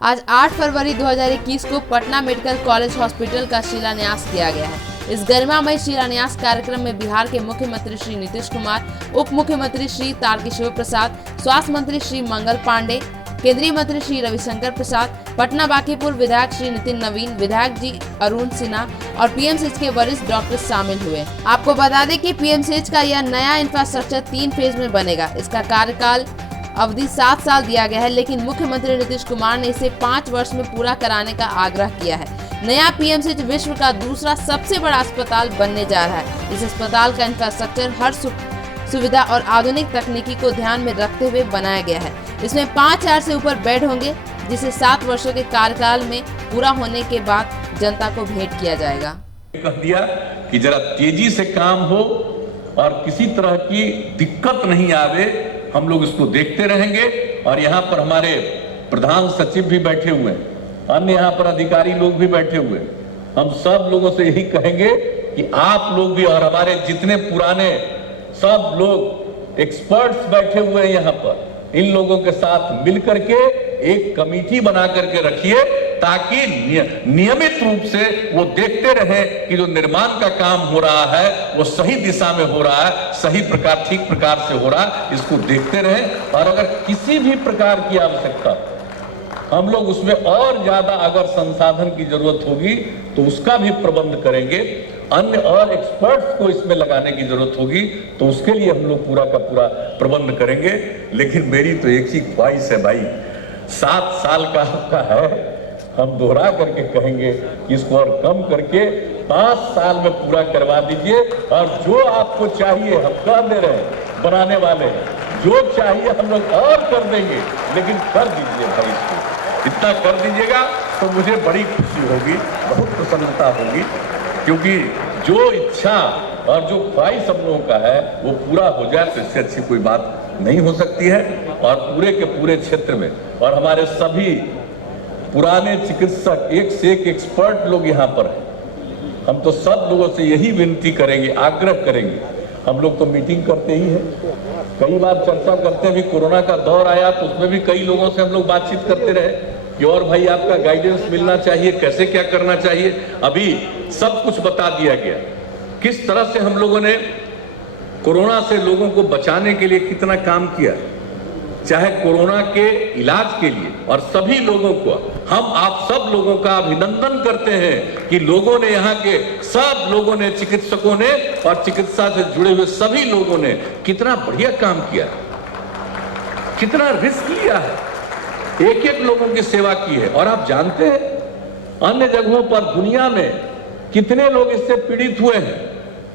आज 8 फरवरी 2021 को Patna medical college hospital का शिलान्यास किया गया है। इस गरिमामय शिलान्यास कार्यक्रम में बिहार के मुख्यमंत्री श्री नीतीश कुमार, उप मुख्यमंत्री श्री तारकिशोर प्रसाद, स्वास्थ्य मंत्री श्री मंगल पांडे, केंद्रीय मंत्री श्री रविशंकर प्रसाद, पटना बांकीपुर विधायक श्री नितिन नवीन, विधायक जी अरुण सिन्हा और पीएमसीएच के वरिष्ठ डॉक्टर शामिल हुए। आपको बता दें कि पीएमसीएच का यह नया इंफ्रास्ट्रक्चर 3 फेज में बनेगा। इसका कार्यकाल अवधि 7 साल दिया गया है, लेकिन मुख्यमंत्री नीतीश कुमार ने इसे 5 वर्ष में पूरा कराने का आग्रह किया है। नया पीएमसीएच विश्व का दूसरा सबसे बड़ा अस्पताल बनने जा रहा है। इस अस्पताल का इंफ्रास्ट्रक्चर हर सुविधा और आधुनिक तकनीकी को ध्यान में रखते हुए बनाया गया है। इसमें 5000 से ऊपर बेड होंगे, जिसे 7 वर्षों के कार्यकाल में पूरा होने के बाद जनता को भेंट किया जाएगा। कह दिया कि जरा तेजी से काम हो और किसी तरह की दिक्कत नहीं आवे, हम लोग इसको देखते रहेंगे। और यहाँ पर हमारे प्रधान सचिव भी बैठे हुए हैं, अन्य यहाँ पर अधिकारी लोग भी बैठे हुए हैं। हम सब लोगों से यही कहेंगे कि आप लोग भी और हमारे जितने पुराने सब लोग एक्सपर्ट्स बैठे हुए हैं यहाँ पर, इन लोगों के साथ मिलकर के एक कमेटी बना करके रखिए, ताकि नियमित रूप से वो देखते रहे कि जो निर्माण का काम हो रहा है वो सही दिशा में हो रहा है, सही प्रकार ठीक प्रकार से हो रहा है, इसको देखते रहे। और अगर किसी भी प्रकार की आवश्यकता हम लोग उसमें और ज्यादा अगर संसाधन की जरूरत होगी तो उसका भी प्रबंध करेंगे। अन्य और एक्सपर्ट्स को इसमें लगाने की जरूरत होगी तो उसके लिए हम लोग पूरा का पूरा प्रबंध करेंगे। लेकिन मेरी तो एक ही ख्वाहिश है भाई, 7 साल का आपका है, हम दोहरा करके कहेंगे कि इसको और कम करके 5 साल में पूरा करवा दीजिए। और जो आपको चाहिए हम कह दे रहे हैं, बनाने वाले हैं, जो चाहिए हम लोग और कर देंगे, लेकिन कर दीजिए भाई, इसको इतना कर दीजिएगा तो मुझे बड़ी खुशी होगी, बहुत प्रसन्नता होगी। क्योंकि जो इच्छा और जो ख्वाहिश हम लोगों का है वो पूरा हो जाए तो इससे अच्छी कोई बात नहीं हो सकती है। और पूरे के पूरे क्षेत्र में और हमारे सभी पुराने चिकित्सक, एक से एक एक्सपर्ट लोग यहाँ पर हैं। हम तो सब लोगों से यही विनती करेंगे, आग्रह करेंगे। हम लोग तो मीटिंग करते ही हैं, कई बार चर्चा करते हैं। भी कोरोना का दौर आया तो उसमें भी कई लोगों से हम लोग बातचीत करते रहे कि और भाई आपका गाइडेंस मिलना चाहिए, कैसे क्या करना चाहिए। अभी सब कुछ बता दिया गया, किस तरह से हम लोगों ने कोरोना से लोगों को बचाने के लिए कितना काम किया, चाहे कोरोना के इलाज के लिए। और सभी लोगों को हम आप सब लोगों का अभिनंदन करते हैं कि लोगों ने, यहाँ के सब लोगों ने, चिकित्सकों ने और चिकित्सा से जुड़े हुए सभी लोगों ने कितना बढ़िया काम किया, कितना रिस्क लिया है, एक एक लोगों की सेवा की है। और आप जानते हैं अन्य जगहों पर दुनिया में कितने लोग इससे पीड़ित हुए हैं,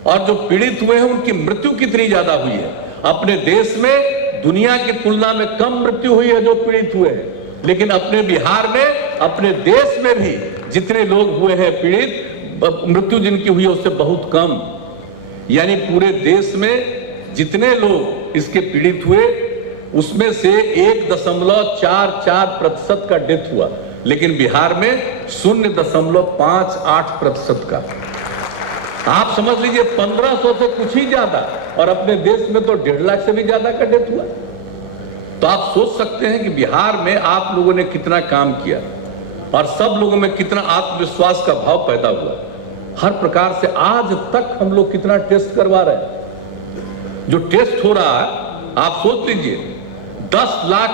और जो पीड़ित हुए हैं उनकी मृत्यु कितनी ज्यादा हुई है। अपने देश में दुनिया की तुलना में कम मृत्यु हुई है जो पीड़ित हुए हैं, लेकिन अपने बिहार में, अपने देश में भी जितने लोग हुए हैं पीड़ित, मृत्यु जिनकी हुई है उससे बहुत कम। यानी पूरे देश में जितने लोग इसके पीड़ित हुए उसमें से 1.44% का डेथ हुआ, लेकिन बिहार में 0.58% का। आप समझ लीजिए 1500 से कुछ ही ज्यादा, और अपने देश में तो 1.5 लाख से भी ज्यादा का डेथ हुआ। तो आप सोच सकते हैं कि बिहार में आप लोगों ने कितना काम किया और सब लोगों में कितना आत्मविश्वास का भाव पैदा हुआ। हर प्रकार से आज तक हम लोग कितना टेस्ट करवा रहे हैं। जो टेस्ट हो रहा है आप सोच लीजिए, 10 लाख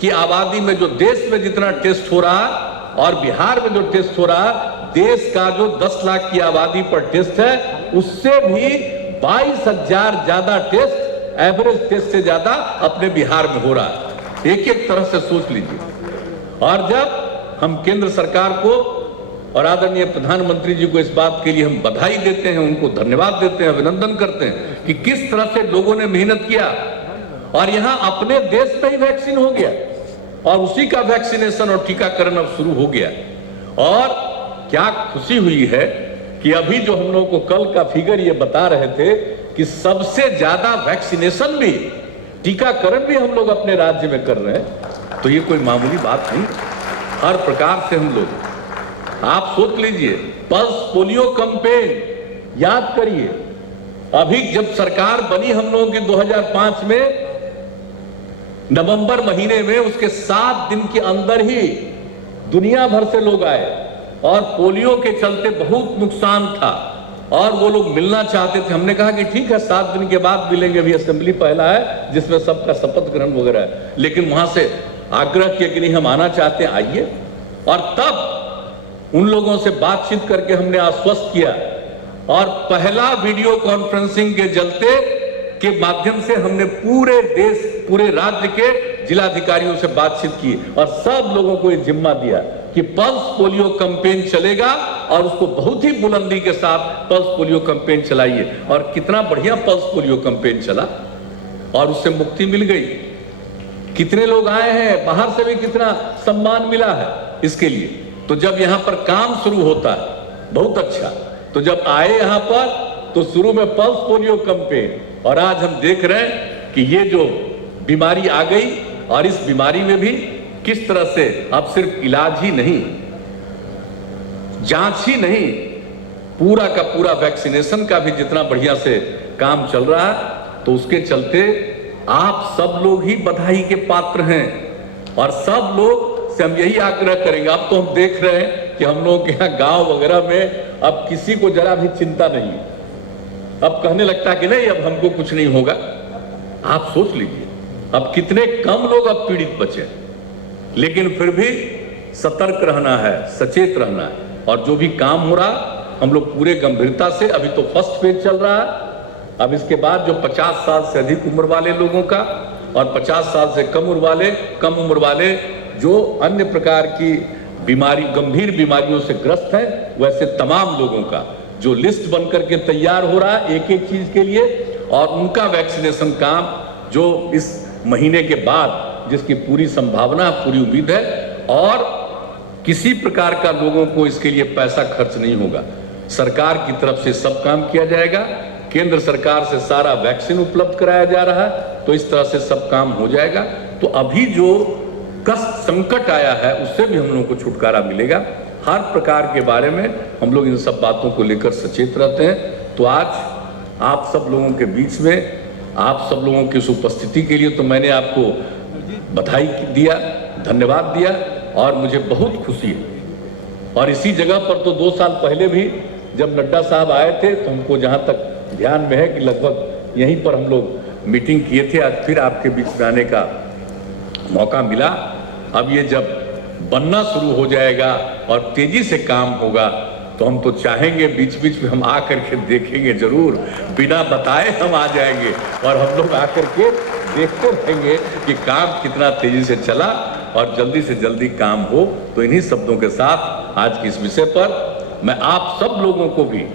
की आबादी में जो देश में जितना टेस्ट हो रहा है और बिहार में जो टेस्ट हो रहा है, देश का जो 10 लाख की आबादी पर टेस्ट है उससे भी 22,000 ज्यादा टेस्ट, एवरेज टेस्ट से ज्यादा अपने बिहार में हो रहा है। एक एक तरह से सोच लीजिए। और जब हम केंद्र सरकार को और आदरणीय प्रधानमंत्री जी को इस बात के लिए हम बधाई देते हैं, उनको धन्यवाद देते हैं, अभिनंदन करते हैं कि किस तरह से लोगों ने मेहनत किया और यहां अपने देश में ही वैक्सीन हो गया और उसी का वैक्सीनेशन और टीकाकरण अब शुरू हो गया। और क्या खुशी हुई है कि अभी जो हम लोगों को कल का फिगर ये बता रहे थे कि सबसे ज्यादा वैक्सीनेशन भी, टीकाकरण भी हम लोग अपने राज्य में कर रहे हैं। तो ये कोई मामूली बात नहीं। हर प्रकार से हम लोग, आप सोच लीजिए, पल्स पोलियो कैंपेन याद करिए, अभी जब सरकार बनी हम लोगों की 2005 में, नवंबर महीने में, उसके 7 दिन के अंदर ही दुनिया भर से लोग आए और पोलियो के चलते बहुत नुकसान था और वो लोग मिलना चाहते थे। हमने कहा कि ठीक है 7 दिन के बाद मिलेंगे, अभी असेंबली पहला है जिसमें सबका शपथ ग्रहण वगैरह है, लेकिन वहां से आग्रह किया कि नहीं हम आना चाहते हैं, आइए। और तब उन लोगों से बातचीत करके हमने आश्वस्त किया और पहला वीडियो कॉन्फ्रेंसिंग के जलते के माध्यम से हमने पूरे देश, पूरे राज्य के जिलाधिकारियों से बातचीत की और सब लोगों को ये जिम्मा दिया कि पल्स पोलियो कैंपेन चलेगा और उसको बहुत ही बुलंदी के साथ पल्स पोलियो कैंपेन चलाइए। और कितना बढ़िया पल्स पोलियो कैंपेन चला और उससे मुक्ति मिल गई। कितने लोग आए हैं, बाहर से भी कितना सम्मान मिला है इसके लिए। तो जब यहां पर काम शुरू होता है बहुत अच्छा, तो जब आए यहां पर तो शुरू में पल्स पोलियो कैंपेन, और आज हम देख रहे हैं कि ये जो बीमारी आ गई और इस बीमारी में भी किस तरह से अब सिर्फ इलाज ही नहीं, जांच ही नहीं, पूरा का पूरा वैक्सीनेशन का भी जितना बढ़िया से काम चल रहा है, तो उसके चलते आप सब लोग ही बधाई के पात्र हैं। और सब लोग से हम यही आग्रह करेंगे। अब तो हम देख रहे हैं कि हम लोगों के यहाँ गांव वगैरह में अब किसी को जरा भी चिंता नहीं है। अब कहने लगता है कि नहीं अब हमको कुछ नहीं होगा। आप सोच लीजिए अब कितने कम लोग अब पीड़ित बचे, लेकिन फिर भी सतर्क रहना है, सचेत रहना है। और जो भी काम हो रहा हम लोग पूरे गंभीरता से, अभी तो फर्स्ट फेज चल रहा है, अब इसके बाद जो 50 साल से अधिक उम्र वाले लोगों का और 50 साल से कम उम्र वाले जो अन्य प्रकार की बीमारी, गंभीर बीमारियों से ग्रस्त हैं, वैसे तमाम लोगों का जो लिस्ट बनकर के तैयार हो रहा है एक एक चीज के लिए, और उनका वैक्सीनेशन काम जो इस महीने के बाद, जिसकी पूरी संभावना, पूरी उम्मीद है, और किसी प्रकार का लोगों को इसके लिए पैसा खर्च नहीं होगा। सरकार की तरफ से सब काम किया जाएगा, केंद्र सरकार से सारा वैक्सीन उपलब्ध कराया जा रहा है, तो इस तरह से सब काम हो जाएगा। तो अभी जो कष्ट संकट आया है उससे भी हम लोगों को छुटकारा मिलेगा। हर प्रकार के बारे में हम लोग इन सब बातों को लेकर सचेत रहते हैं। तो आज आप सब लोगों के बीच में, आप सब लोगों की इस उपस्थिति के लिए तो मैंने आपको बधाई दिया, धन्यवाद दिया, और मुझे बहुत खुशी है। और इसी जगह पर तो 2 साल पहले भी जब नड्डा साहब आए थे तो हमको जहाँ तक ध्यान में है कि लगभग यहीं पर हम लोग मीटिंग किए थे। आज फिर आपके बीच में आने का मौका मिला। अब ये जब बनना शुरू हो जाएगा और तेजी से काम होगा तो हम तो चाहेंगे बीच बीच में हम आकर के देखेंगे जरूर, बिना बताए हम आ जाएंगे और हम लोग आकर के देखते रहेंगे कि काम कितना तेजी से चला और जल्दी से जल्दी काम हो। तो इन्हीं शब्दों के साथ आज की इस विषय पर मैं आप सब लोगों को भी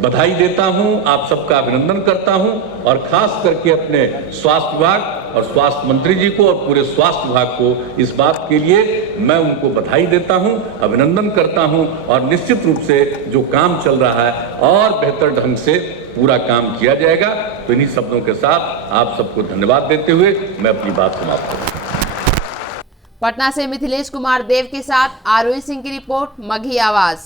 बधाई देता हूं, आप सबका अभिनंदन करता हूं, और खास करके अपने स्वास्थ्य विभाग और स्वास्थ्य मंत्री जी को और पूरे स्वास्थ्य विभाग को इस बात के लिए मैं उनको बधाई देता हूं, अभिनंदन करता हूं। और निश्चित रूप से जो काम चल रहा है और बेहतर ढंग से पूरा काम किया जाएगा। तो इन्हीं शब्दों के साथ आप सबको धन्यवाद देते हुए मैं अपनी बात समाप्त करता हूं। पटना से मिथिलेश कुमार देव के साथ आरोही सिंह की रिपोर्ट, मगही आवाज।